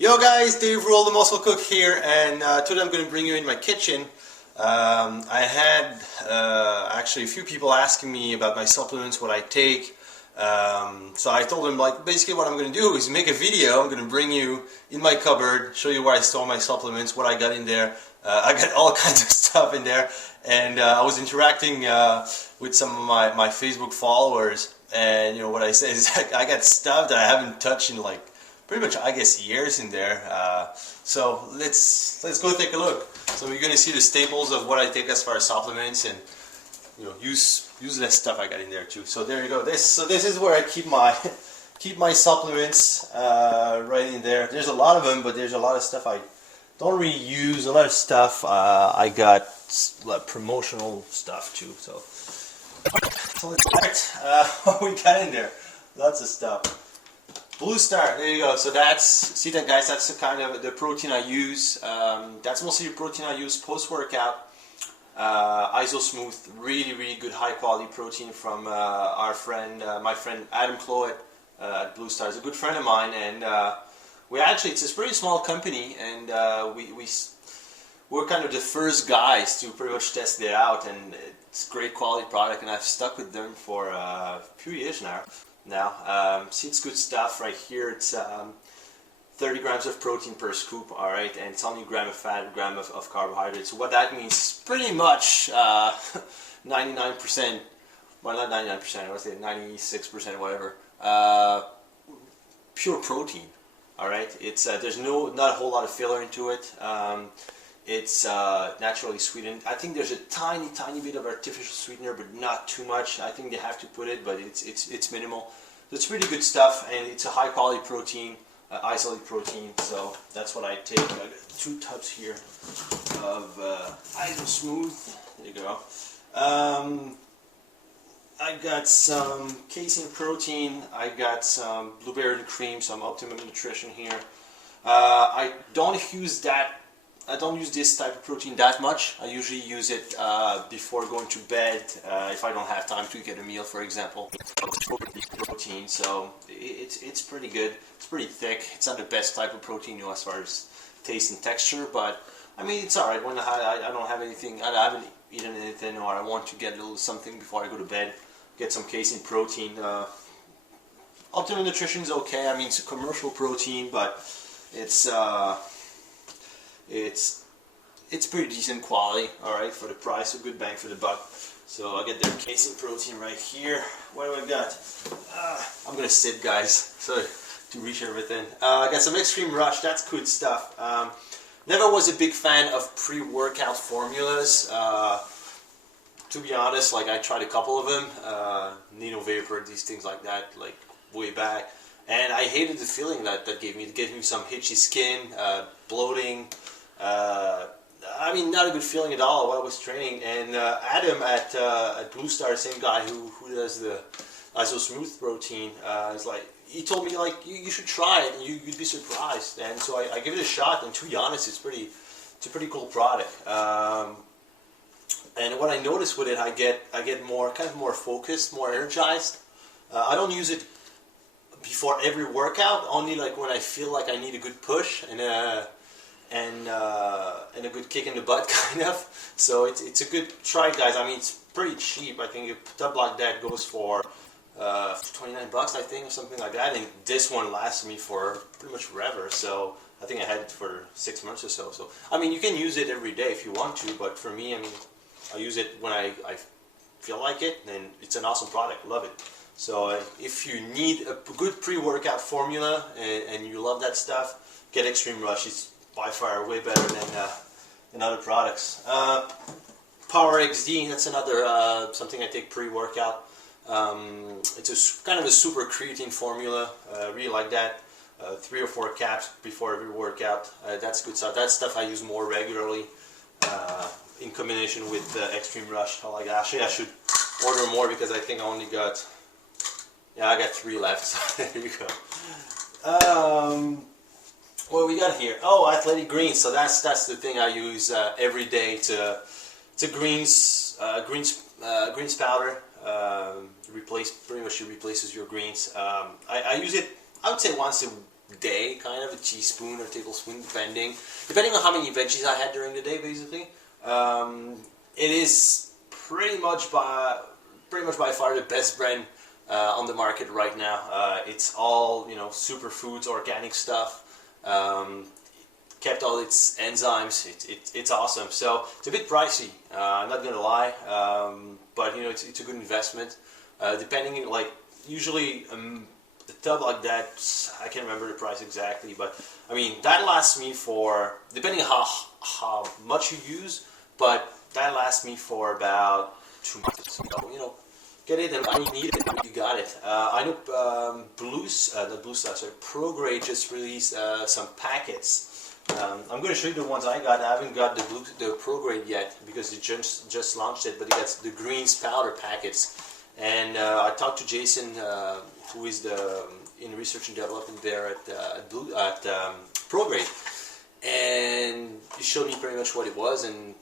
Yo guys, Dave Ruel, the Muscle Cook here, and today I'm going to bring you in my kitchen. I had actually a few people asking me about my supplements, what I take. So I told them, like, basically what I'm going to do is make a video. I'm going to bring you in my cupboard, show you where I store my supplements, what I got in there. I got all kinds of stuff in there, and I was interacting with some of my Facebook followers, and you know what I say is I got stuff that I haven't touched in like pretty much, I guess, years in there. So let's go take a look. So you're going to see the staples of what I take as far as supplements, and you know, use that stuff I got in there too. So there you go. This is where I keep my supplements right in there. There's a lot of them, but there's a lot of stuff I don't really use. A lot of stuff I got like promotional stuff too. So let's start. What we got in there? Lots of stuff. Blue Star, there you go. So that's, see that guys, that's the kind of the protein I use. That's mostly the protein I use post-workout. Iso Smooth, really good high quality protein from our friend, my friend Adam Cloet at Blue Star. He's a good friend of mine, and we actually, it's a pretty small company, and we're kind of the first guys to pretty much test it out, and it's a great quality product, and I've stuck with them for a few years now. See, it's good stuff right here. It's 30 grams of protein per scoop, alright, and it's only a gram of fat, a gram of carbohydrates. So what that means is pretty much 99%, well, not 99%, I would say 96%, whatever, pure protein, alright. It's there's not a whole lot of filler into it. It's naturally sweetened. I think there's a tiny bit of artificial sweetener, but not too much. I think they have to put it, but it's minimal. So it's really good stuff, and it's a high quality protein, isolated protein. So that's what I take. I got 2 tubs here of Iso Smooth. There you go. I got some casein protein. I got some blueberry cream, some Optimum Nutrition here. I don't use this type of protein that much. I usually use it before going to bed if I don't have time to get a meal, for example. Protein, so it's pretty good. It's pretty thick. It's not the best type of protein, you know, as far as taste and texture, but I mean, it's alright. When I don't have anything, I haven't eaten anything, or I want to get a little something before I go to bed, get some casein protein. Optimum Nutrition is okay. I mean, it's a commercial protein, but it's pretty decent quality, alright, for the price, a good bang for the buck. So I get their casein protein right here. What do I got? I'm gonna sit, guys, so to reach everything. I got some Extreme Rush, that's good stuff. Never was a big fan of pre-workout formulas. To be honest, like, I tried a couple of them, Nino Vapor, these things like that, like way back. And I hated the feeling that gave me. It gave me some itchy skin, bloating. I mean, not a good feeling at all while I was training. And Adam at Blue Star, same guy who does the Iso Smooth protein, is like, he told me, like, you should try it, and you'd be surprised. And so I give it a shot, and to be honest, it's a pretty cool product. And what I noticed with it, I get more focused, more energized. I don't use it before every workout, only like when I feel like I need a good push and a good kick in the butt, kind of. So it's a good try, guys. I mean, it's pretty cheap. I think a tub like that goes for 29 bucks, I think, or something like that. And this one lasts me for pretty much forever. So I think I had it for 6 months or so. So I mean, you can use it every day if you want to, but for me, I mean, I use it when I feel like it, and it's an awesome product. Love it. So if you need a good pre-workout formula and you love that stuff, get Extreme Rush. It's by far way better than other products. Power XD, that's another something I take pre-workout. It's kind of a super creatine formula. Really like that. 3 or 4 caps before every workout. That's good stuff. That stuff I use more regularly in combination with Extreme Rush. Actually, I should order more because I think I only got. Yeah, I got 3 left, so there you go. What we got here? Oh, Athletic Greens. So that's the thing I use every day to greens powder. Pretty much replaces your greens. I use it, I would say, day, kind of a teaspoon or tablespoon, depending on how many veggies I had during the day, basically. It is pretty much by far the best brand on the market right now. It's all, you know, superfoods, organic stuff. Kept all its enzymes. It's awesome. So it's a bit pricey. I'm not gonna lie, but you know, it's a good investment. Depending, like usually a tub like that, I can't remember the price exactly, but I mean that lasts me for, depending on how much you use, but that lasts me for about 2 months. So, you know, get it, and when you need it, you got it. I know ProGrade just released some packets. I'm going to show you the ones I got. I haven't got the ProGrade yet because they just launched it, but it got the greens powder packets. And I talked to Jason, who is in research and development there at ProGrade, and he showed me pretty much what it was, and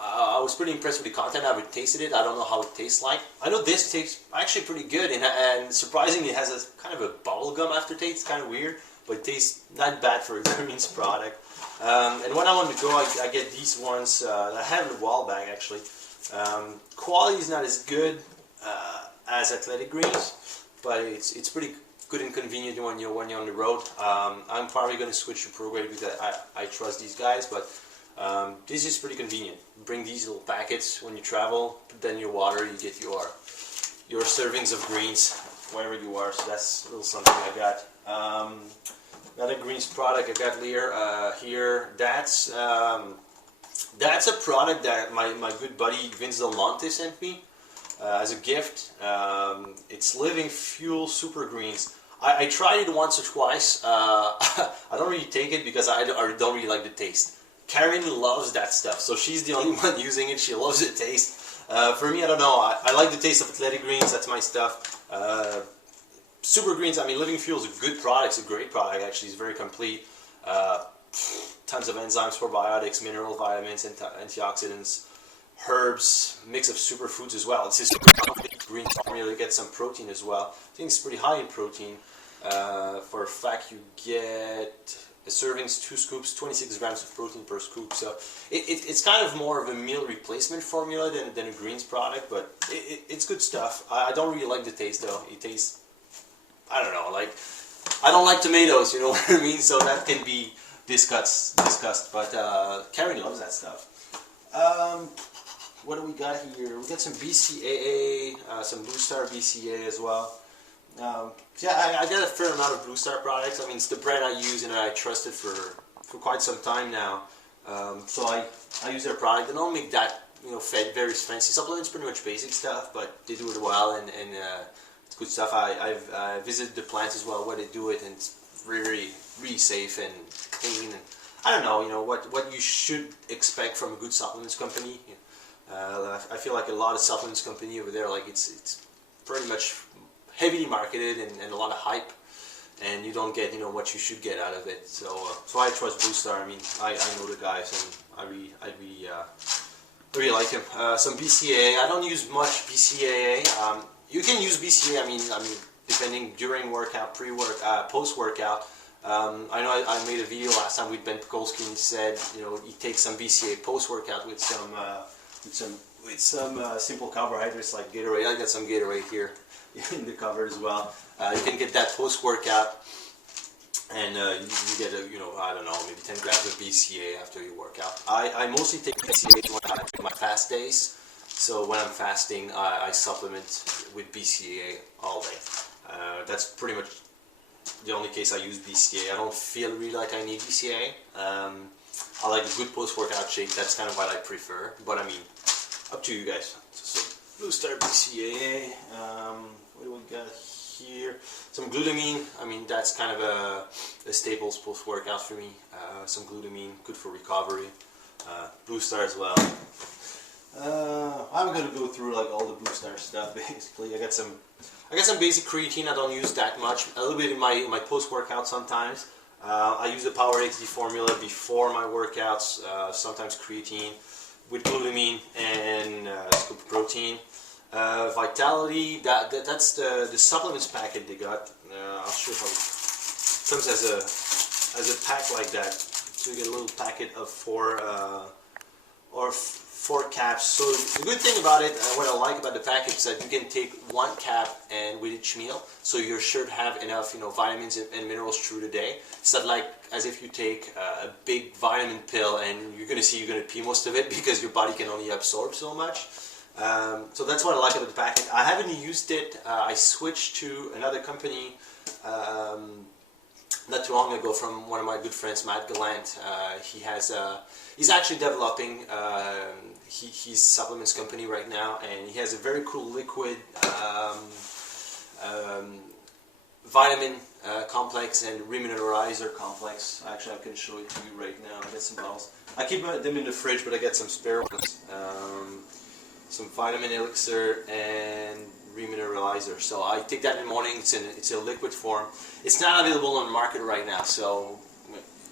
I was pretty impressed with the content. I haven't tasted it. I don't know how it tastes like. I know this tastes actually pretty good, and surprisingly, it has a kind of a bubblegum aftertaste. It's kind of weird, but it tastes not bad for a greens product. And when I want to go, I get these ones that I had in a while back, actually. Quality is not as good as Athletic Greens, but it's pretty good and convenient when you're on the road. I'm probably going to switch to ProGrade because I trust these guys, but this is pretty convenient. Bring these little packets when you travel, put that in your water, you get your servings of greens wherever you are. So that's a little something I got. Another greens product I got here. That's a product that my good buddy Vince Del Monte sent me as a gift. It's Living Fuel Super Greens. I tried it once or twice. I don't really take it because I don't really like the taste. Karen loves that stuff, so she's the only one using it. She loves the taste. For me, I don't know. I like the taste of Athletic Greens. That's my stuff. Super Greens, I mean, Living Fuel is a good product. It's a great product, actually. It's very complete. Tons of enzymes, probiotics, mineral vitamins, antioxidants, herbs, mix of superfoods as well. It's a super complete green formula. You get some protein as well. I think it's pretty high in protein. For a fact, you get a servings, 2 scoops, 26 grams of protein per scoop. So it's kind of more of a meal replacement formula than a greens product, but it's good stuff. I don't really like the taste though. It tastes, I don't know, like, I don't like tomatoes, you know what I mean? So that can be discussed, but Karen loves that stuff. What do we got here? We got some BCAA, some Blue Star BCAA as well. Yeah, I got a fair amount of Blue Star products. I mean, it's the brand I use and I trust it for quite some time now. So I use their product. They don't make that, you know, very fancy supplements, pretty much basic stuff, but they do it well, and it's good stuff. I've visited the plants as well where they do it, and it's really safe and clean. And I don't know, you know, what you should expect from a good supplements company. I feel like a lot of supplements company over there, like it's pretty much heavily marketed and a lot of hype, and you don't get, you know, what you should get out of it. So I trust Blue Star. I mean, I know the guys, and I really like him. Some BCAA. I don't use much BCAA. You can use BCAA. I mean, depending during workout, post-workout. I know I made a video last time with Ben Pekolsky, and he said, you know, he takes some BCAA post-workout with some simple carbohydrates like Gatorade. I got some Gatorade here in the cover as well. You can get that post-workout, and you get a, you know, I don't know, maybe 10 grams of BCAA after you work out. I mostly take BCAA when I do my fast days. So when I'm fasting, I supplement with BCAA all day. That's pretty much the only case I use BCAA. I don't feel really like I need BCAA. I like a good post-workout shake. That's kind of what I prefer. But I mean, up to you guys. So Blue Star BCAA. What do we got here? Some glutamine. I mean, that's kind of a staple post-workout for me. Some glutamine, good for recovery. Blue Star as well. I'm gonna go through like all the Blue Star stuff basically. I got some basic creatine. I don't use that much. A little bit in my post-workout sometimes. I use the Power XD formula before my workouts. Sometimes creatine with glutamine and scoop of protein. Vitality. That's the supplements packet they got. I'll show you how. comes as a pack like that. So you get a little packet of four caps. So the good thing about it, what I like about the package, is that you can take one cap and with each meal, so you're sure to have enough, vitamins and minerals through the day. It's not like as if you take a big vitamin pill and you're gonna pee most of it because your body can only absorb so much. So that's what I like about the packet. I haven't used it. I switched to another company not too long ago from one of my good friends, Matt Gallant. He's actually developing his supplements company right now, and he has a very cool liquid vitamin complex and remineralizer complex. Actually, I can show it to you right now. I got some bottles. I keep them in the fridge, but I got some spare ones. Some vitamin elixir and remineralizer. So I take that in the morning. It's a liquid form. It's not available on the market right now, so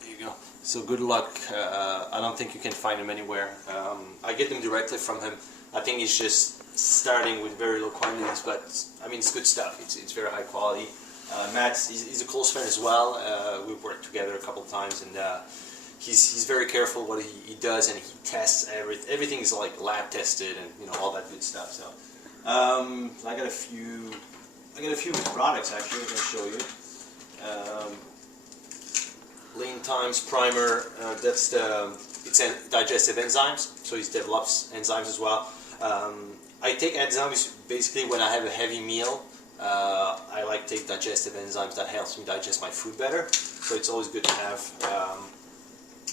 there you go. So good luck. I don't think you can find them anywhere. I get them directly from him. I think he's just starting with very low quantities, but I mean, it's good stuff. It's very high quality. Matt's he's a close friend as well. We've worked together a couple of times, and he's very careful what he does, and he tests everything is like lab tested and all that good stuff. So I got a few products actually. I'm gonna show you. Lean Times Primer. It's digestive enzymes, so he develops enzymes as well. I take enzymes basically when I have a heavy meal. I like to take digestive enzymes that helps me digest my food better. So it's always good to have.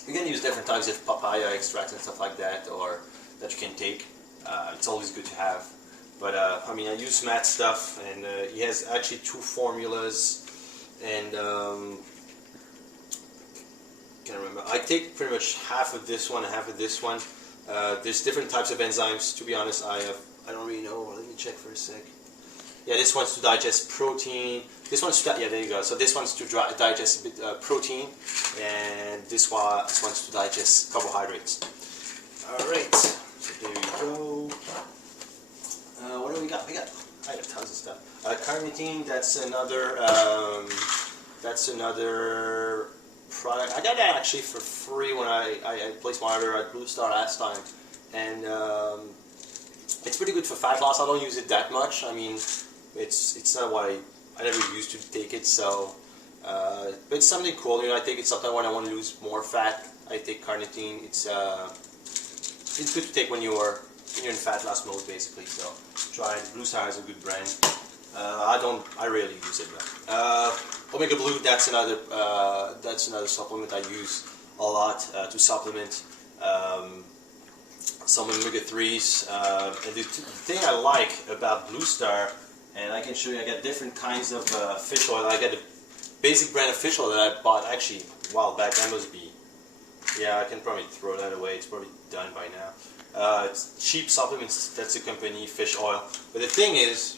You can use different types of papaya extracts and stuff like that, or that you can take. It's always good to have. But I mean, I use Matt's stuff, and he has actually 2 formulas, and can't remember. I take pretty much half of this one and half of this one. There's different types of enzymes. To be honest, I don't really know. Let me check for a sec. Yeah, this one's to digest protein. This one's to, yeah, there you go. So this one's to digest a bit protein, and this one's to digest carbohydrates. All right, so there we go. What do we got? I got tons of stuff. Carnitine. That's another product. I got that actually for free when I placed my order at Blue Star last time, and it's pretty good for fat loss. I don't use it that much. I mean, it's not what I never used to take it, so but it's something cool. I take it sometimes when I want to lose more fat. I take carnitine. It's good to take when you're in fat loss mode, basically. So try it. Blue Star is a good brand. I rarely use it though. Omega Blue. That's another supplement I use a lot to supplement some omega-3s. And the thing I like about Blue Star, and I can show you, I got different kinds of fish oil. I got a basic brand of fish oil that I bought actually a while back. That must be, yeah, I can probably throw that away. It's probably done by now. It's Cheap Supplements, that's the company, fish oil. But the thing is,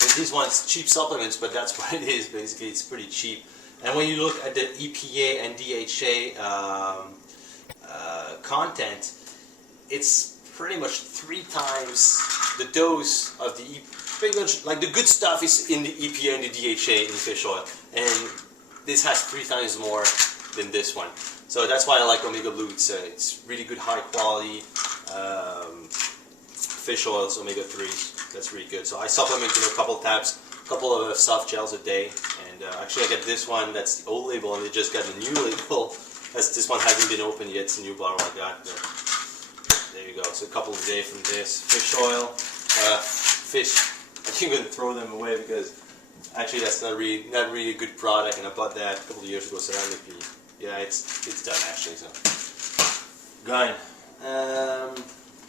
with these ones, cheap supplements, but that's what it is basically. It's pretty cheap. And when you look at the EPA and DHA content, it's pretty much 3 times the dose of the pretty much like the good stuff is in the EPA and the DHA in fish oil, and this has 3 times more than this one. So that's why I like Omega Blue. It's really good, high quality fish oils, omega-3s. That's really good. So I supplement a couple tabs, a couple of soft gels a day, and actually I got this one. That's the old label, and they just got a new label. This one hasn't been opened yet. It's a new bottle I got. But there you go. So a couple a day from this fish oil. Fish. I think I'm gonna throw them away because actually that's not really a good product, and I bought that a couple of years ago. So yeah, it's done actually. So gone.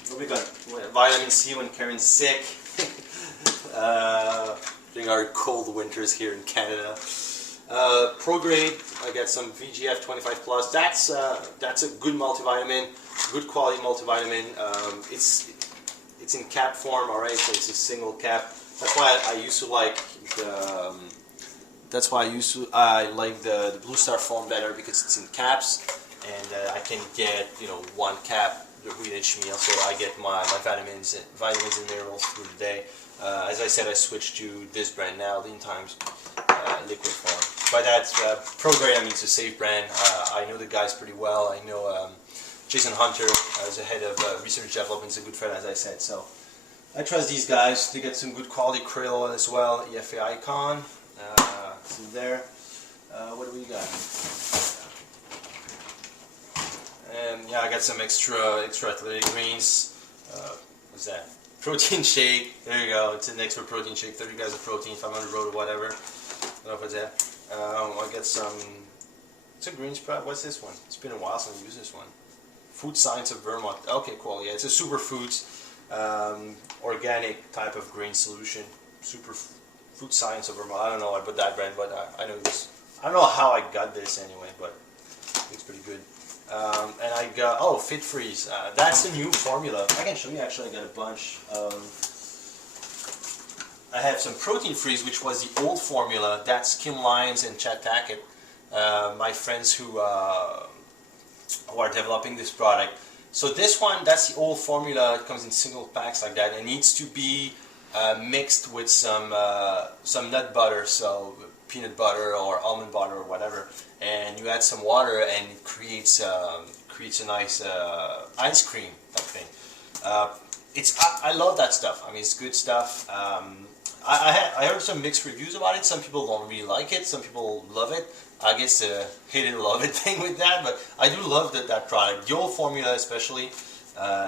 What we got? Vitamin C when Karen's sick. During our cold winters here in Canada. ProGrade, I got some VGF 25+. That's a good multivitamin, good quality multivitamin. It's in cap form, all right. So it's a single cap. That's why I used to like the. That's why I like the Blue Star form better, because it's in caps, and I can get 1 cap with each meal, so I get my vitamins and minerals through the day. As I said, I switched to this brand now, Lean Times liquid form. by that, ProGrade, I mean, it's a safe brand. I know the guys pretty well. I know Jason Hunter as the head of research development, is a good friend, as I said. So I trust these guys. They get some good quality krill as well. EFA Icon, it's in there. What do we got? And yeah, I got some extra athletic greens. What's that? Protein shake. There you go. It's an extra protein shake. 30 grams of protein if I'm on the road or whatever. I don't know if it's that. I got some. It's a green sprout. What's this one? It's been a while since I used this one. Food Science of Vermont. Okay, cool. Yeah, it's a superfoods organic type of green solution. Food Science of Vermont. I don't know why I put that brand, but I know this. I don't know how I got this anyway, but it's pretty good. And I got, Fit Freeze. That's the new formula. I can show you actually. I got a bunch. I have some Protein Freeze, which was the old formula. That's Kim Lyons and Chad Tackett, my friends who are developing this product. So this one, that's the old formula. It comes in single packs like that. It needs to be mixed with some nut butter, so peanut butter or almond butter or whatever, and you add some water and it creates a nice ice cream type thing. I love that stuff. I mean, it's good stuff. I heard some mixed reviews about it. Some people don't really like it. Some people love it. I guess a hate it or love it thing with that, but I do love that product. The old formula especially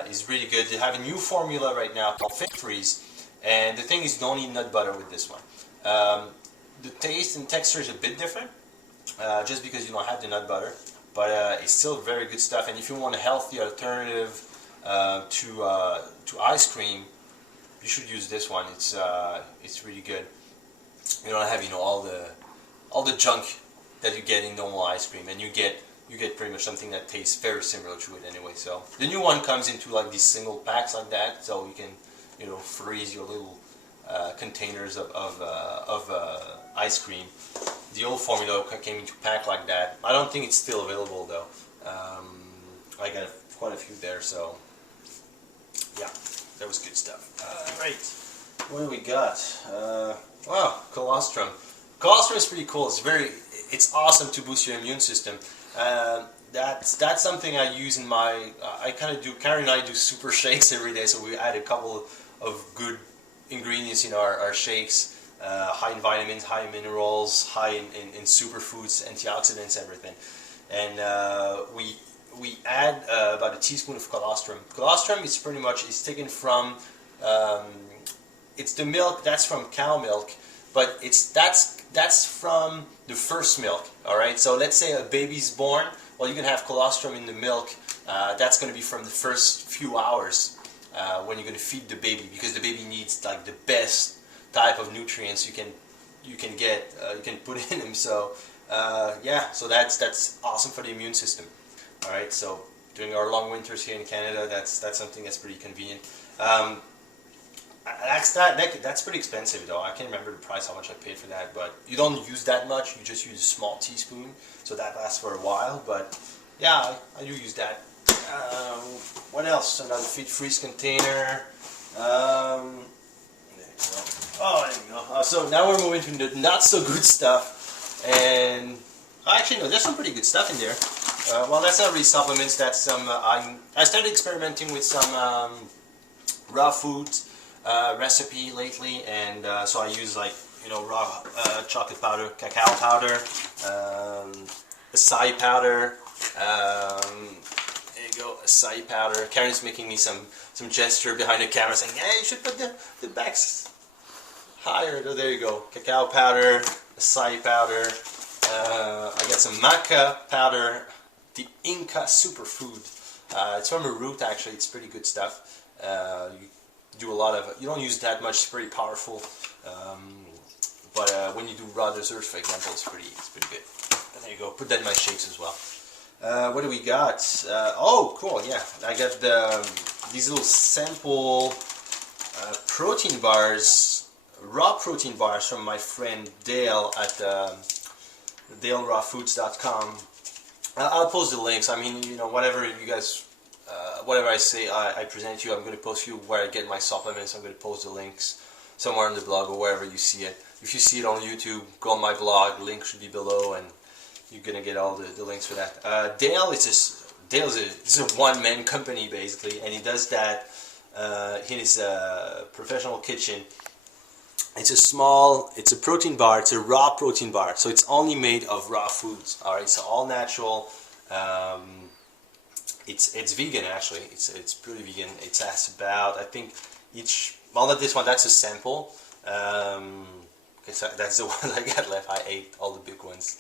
is really good. They have a new formula right now called Fit Freeze, and the thing is, you don't need nut butter with this one. The taste and texture is a bit different, just because you don't have the nut butter, but it's still very good stuff. And if you want a healthy alternative to ice cream, you should use this one. It's really good. You don't have all the junk that you get in normal ice cream, and you get pretty much something that tastes very similar to it anyway. So the new one comes into like these single packs like that, so you can freeze your little containers of ice cream. The old formula came into pack like that. I don't think it's still available though. I got quite a few there, so yeah, that was good stuff. Right, what do we got? Wow, colostrum. Colostrum is pretty cool. It's awesome to boost your immune system. That's something I use in my. Karen and I do super shakes every day, so we add a couple of good ingredients in our shakes. High in vitamins, high in minerals, high in superfoods, antioxidants, everything. And we add about a teaspoon of colostrum. Colostrum is pretty much taken from it's the milk that's from cow milk, but that's from the first milk. All right. So let's say a baby's born. Well, you can have colostrum in the milk. That's going to be from the first few hours when you're going to feed the baby, because the baby needs like the best type of nutrients you can get, you can put in them. So yeah, so that's awesome for the immune system. All right, so during our long winters here in Canada, that's something that's pretty convenient. That's pretty expensive though. I can't remember the price, how much I paid for that, but you don't use that much. You just use a small teaspoon, so that lasts for a while. But yeah, I do use that. What else? Another Fit Freeze container. Oh, there we go. So now we're moving to the not so good stuff, and actually no, there's some pretty good stuff in there. Well, that's not really supplements. That's some. I started experimenting with some raw food recipe lately, and so I use raw chocolate powder, cacao powder, acai powder. There you go, acai powder. Karen's making me some gesture behind the camera saying, "Hey, you should put the backs higher." Oh, there you go. Cacao powder, acai powder. I got some maca powder, the Inca superfood. It's from a root actually. It's pretty good stuff. You do a lot of. You don't use that much. It's pretty powerful. But when you do raw desserts, for example, it's pretty good. And there you go. Put that in my shakes as well. What do we got? Oh, cool, yeah. I got these little sample protein bars, raw protein bars from my friend Dale at DaleRawFoods.com. I'll post the links. I mean, whatever you guys, whatever I say, I present you, I'm going to post you where I get my supplements. I'm going to post the links somewhere on the blog or wherever you see it. If you see it on YouTube, go on my blog. Link should be below, and you're gonna get all the links for that. Dale is a one-man company basically, and he does that in his professional kitchen. It's a protein bar. It's a raw protein bar, so it's only made of raw foods. All right, so all natural. It's vegan actually. It's pretty vegan. It has about, I think, not this one. That's a sample. That's the one I got left. I ate all the big ones.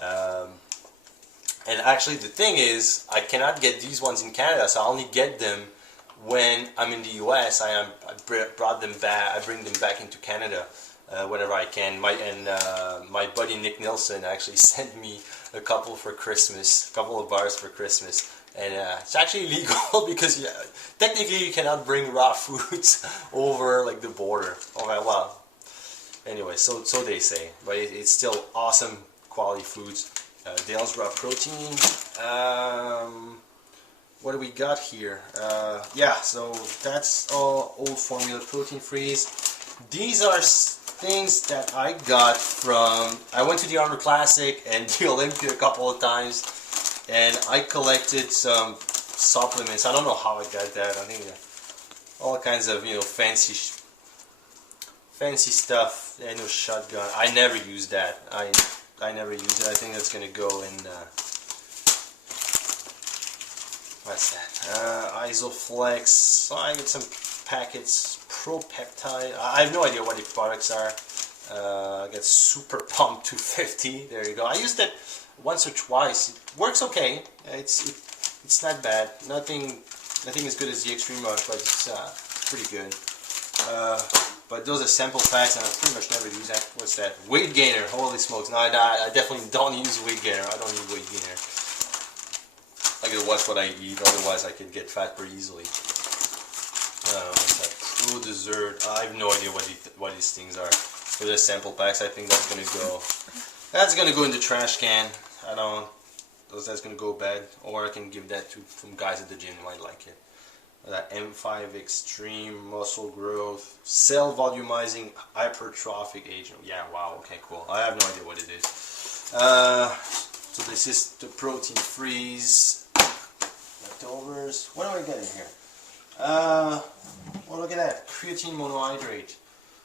And actually, the thing is, I cannot get these ones in Canada, so I only get them when I'm in the US. I brought them back. I bring them back into Canada whenever I can. My buddy Nick Nilsson actually sent me a couple for Christmas, a couple of bars for Christmas, and it's actually illegal because technically you cannot bring raw foods over like the border. Okay, well, anyway, so they say, but it's still awesome quality foods. Dale's Raw Protein. What do we got here? Yeah, so that's all old formula protein freeze. These are things that I got from, I went to the Arnold Classic and the Olympia a couple of times, and I collected some supplements. I don't know how I got that. I think all kinds of, you know, fancy stuff. I know shotgun. I never used that. I never used it. I think that's gonna go in. What's that? Isoflex. So I get some packets. ProPeptide. I have no idea what the products are. I got Super Pump 250. There you go. I used it once or twice. It works okay. It's not bad. Nothing as good as the Extreme Rush, but it's pretty good. But those are sample packs, and I pretty much never use that. What's that? Weight gainer. Holy smokes! No, I definitely don't use weight gainer. I don't need weight gainer. I gotta watch what I eat, otherwise I could get fat pretty easily. What's that? Pro Dessert. I have no idea what these things are. So they're sample packs. I think that's gonna go in the trash can. That's gonna go bad, or I can give that to some guys at the gym who might like it. M5 Extreme Muscle Growth Cell Volumizing Hypertrophic Agent. Yeah, wow, okay, cool. I have no idea what it is. So this is the protein freeze. Leftovers. What do I get in here? Well, look at that. Creatine monohydrate.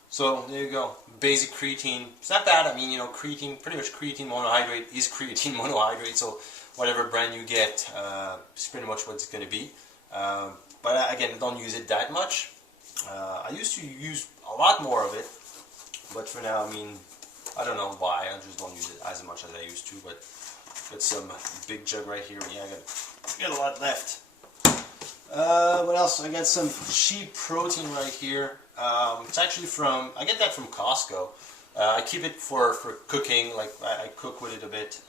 So there you go. Basic creatine. It's not bad. I mean, you know, creatine, pretty much creatine monohydrate is creatine monohydrate. So whatever brand you get, is pretty much what it's going to be. But again, I don't use it that much. I used to use a lot more of it, but for now, I mean, I don't know why. I just don't use it as much as I used to. But got some big jug right here. Yeah, I got a lot left. What else? I got some cheap protein right here. It's actually I get that from Costco. I keep it for cooking. Like I cook with it a bit.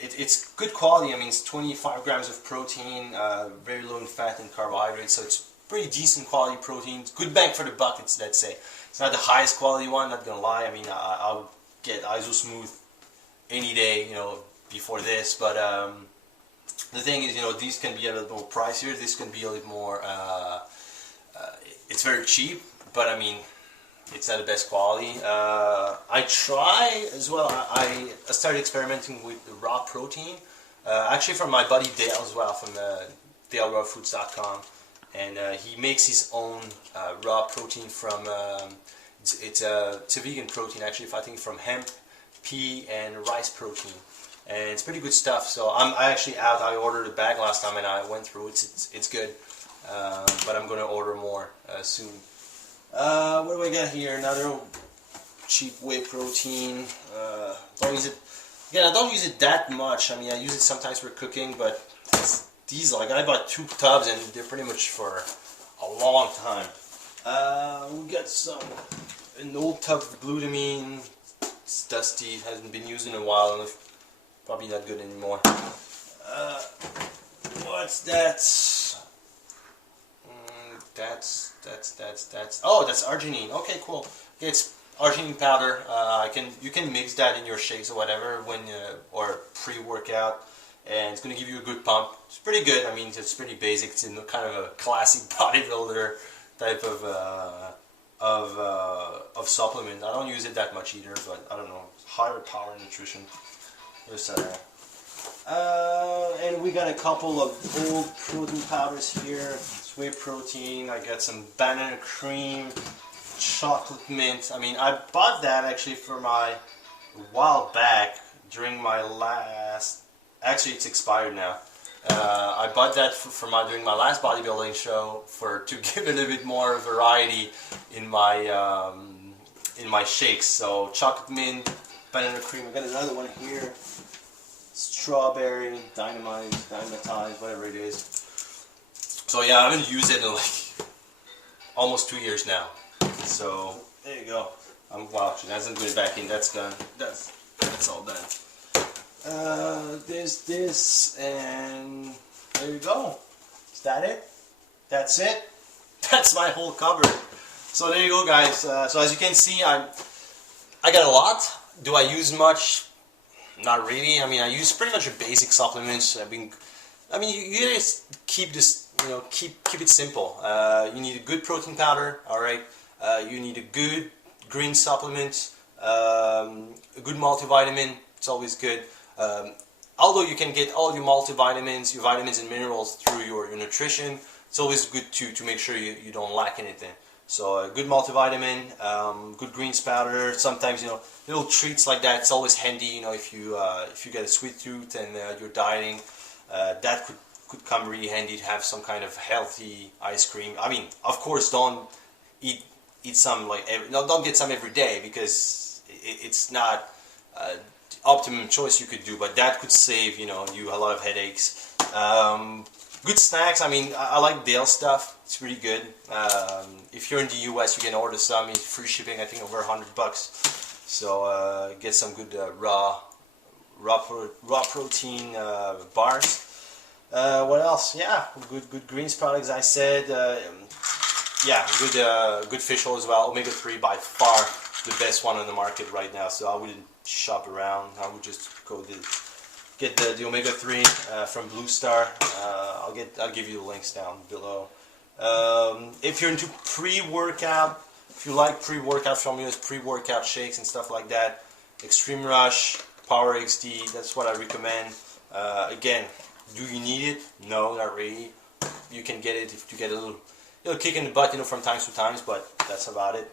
It's good quality. I mean, it's 25 grams of protein, very low in fat and carbohydrates, so it's pretty decent quality protein. It's good bang for the buck, let's say. It's not the highest quality one, not gonna lie. I mean, I'll get Iso Smooth any day, you know, before this. But the thing is, you know, these can be a little more pricier. This can be a little more. It's very cheap, but I mean, it's not the best quality. I try as well. I started experimenting with the raw protein, actually from my buddy Dale as well, from DaleRawFoods.com, and he makes his own raw protein from. It's a vegan protein actually. I think from hemp, pea, and rice protein, and it's pretty good stuff. So I actually out. I ordered a bag last time and I went through. It's good, but I'm gonna order more soon. What do I got here? Another cheap whey protein. Don't use it. Again, I don't use it that much. I mean, I use it sometimes for cooking, but these, like, I bought 2 tubs and they're pretty much for a long time. We got an old tub of glutamine. It's dusty, hasn't been used in a while, and probably not good anymore. What's that? Oh, that's arginine. Okay, cool. It's arginine powder. You can mix that in your shakes or whatever or pre-workout, and it's gonna give you a good pump. It's pretty good. I mean, it's pretty basic. It's in kind of a classic bodybuilder type of supplement. I don't use it that much either, but I don't know, higher power nutrition. There's that. And we got a couple of old protein powders here. It's whey protein. I got some banana cream, chocolate mint. I mean, I bought that actually for a while back during my last. Actually, it's expired now. I bought that during my last bodybuilding show to give it a bit more variety in my shakes. So chocolate mint, banana cream. I got another one here. Strawberry, dynamite, whatever it is. So yeah, I haven't used it in like almost 2 years now. So there you go. Wow, she hasn't put it back in. That's done. That's all done. There's this, and there you go. Is that it? That's it. That's my whole cupboard. So there you go, guys. So as you can see, I got a lot. Do I use much? Not really. I mean, I use pretty much your basic supplements. I mean, you guys keep this, keep it simple. You need a good protein powder. All right. You need a good green supplement, a good multivitamin. It's always good. Although you can get all your multivitamins, your vitamins and minerals through your nutrition, it's always good to make sure you don't lack anything. So a good multivitamin, good greens powder. Sometimes little treats like that. It's always handy. If you get a sweet tooth and you're dieting, that could come really handy to have some kind of healthy ice cream. I mean, of course, don't eat some don't get some every day, because it's not optimum choice you could do, but that could save you a lot of headaches. Good snacks. I mean, I like Dale stuff. It's really good. If you're in the US, you can order some. It's free shipping. I think over $100. So get some good raw protein bars. What else? Yeah, good greens products. I said. Yeah, good fish oil as well. Omega-3 by far the best one on the market right now. So I wouldn't shop around. I would just go get the omega-3 from Blue Star. I'll give you the links down below. If you're into pre-workout, if you like pre-workout formulas, pre-workout shakes and stuff like that, Extreme Rush, Power XD, that's what I recommend. Again, do you need it? No, not really. You can get it if you get a little kick in the butt, from time to time, but that's about it.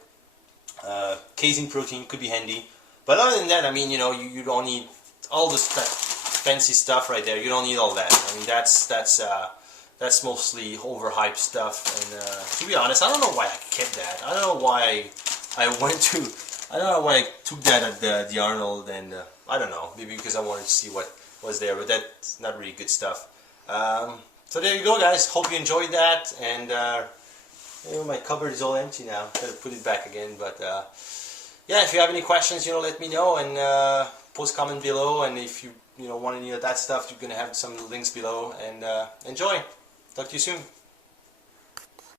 Casein protein could be handy. But other than that, I mean, you don't need all this fancy stuff right there. You don't need all that. I mean, that's mostly overhyped stuff. And to be honest, I don't know why I kept that. I don't know why I took that at the Arnold, and I don't know. Maybe because I wanted to see what was there, but that's not really good stuff. So there you go, guys. Hope you enjoyed that. And my cupboard is all empty now. Gotta put it back again, but. Yeah, if you have any questions, let me know, and post comment below. And if you want any of that stuff, you're gonna have some links below. And enjoy. Talk to you soon.